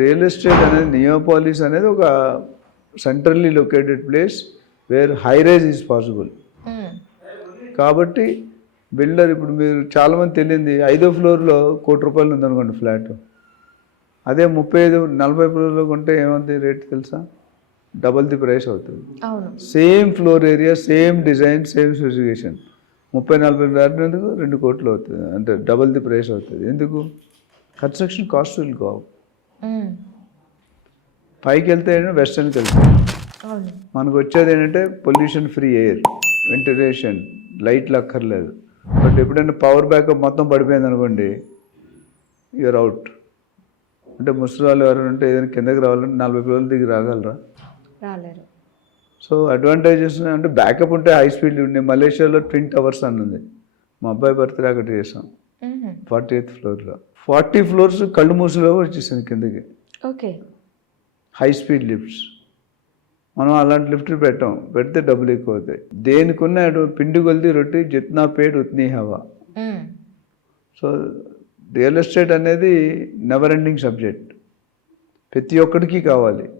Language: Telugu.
రియల్ ఎస్టేట్ అనేది నియోపాలిస్ అనేది ఒక centrally located place where high rise is possible. కాబట్టి బిల్డర్ ఇప్పుడు మీరు చాలామంది తెలియంది 5వ ఫ్లోర్లో ₹1,00,00,000 ఉందనుకోండి ఫ్లాట్. అదే 35-40 ఫ్లోర్లో కొంటే ఏమంది రేట్ తెలుసా? డబల్ ది ప్రైస్ అవుతుంది. Same floor area, same design, same specification. 30-40 దాటినందుకు 2 కోట్లు అవుతుంది, అంటే డబల్ ది ప్రైస్ అవుతుంది. ఎందుకు? Construction cost will go up. పైకి వెళ్తే వెస్టర్న్కి వెళ్తాయి. మనకు వచ్చేది ఏంటంటే పొల్యూషన్ ఫ్రీ ఎయిర్, వెంటిలేషన్, లైట్లు అక్కర్లేదు. బట్ ఎప్పుడైనా పవర్ బ్యాకప్ మొత్తం పడిపోయింది అనుకోండి, యూఆర్ అవుట్. అంటే ముసలి ఎవరైనా ఉంటే ఏదైనా కిందకి రావాలంటే 40 ఫ్లోర్లు దిగి రాగలరా? రాలేరు. సో అడ్వాంటేజెస్ అంటే బ్యాకప్ ఉంటే హై స్పీడ్ ఉండే. మలేషియాలో ట్విన్ టవర్స్ అన్నది, మా అబ్బాయి బర్త్డే అక్కడ చేసాం 48th ఫ్లోర్లో. 40 ఫ్లోర్స్ కళ్ళు మూసులో వచ్చేసింది కిందకి. ఓకే. High speed lifts. మనం అలాంటి లిఫ్ట్లు పెట్టాం, పెడితే డబ్బులు ఎక్కువ అవుతాయి. దేనికున్న పిండి కొలిది రొట్టి జిత్నా పేట్ ఉత్నీ హవా. సో రియల్ ఎస్టేట్ అనేది నెవర్ ఎండింగ్ సబ్జెక్ట్, ప్రతి ఒక్కడికి కావాలి.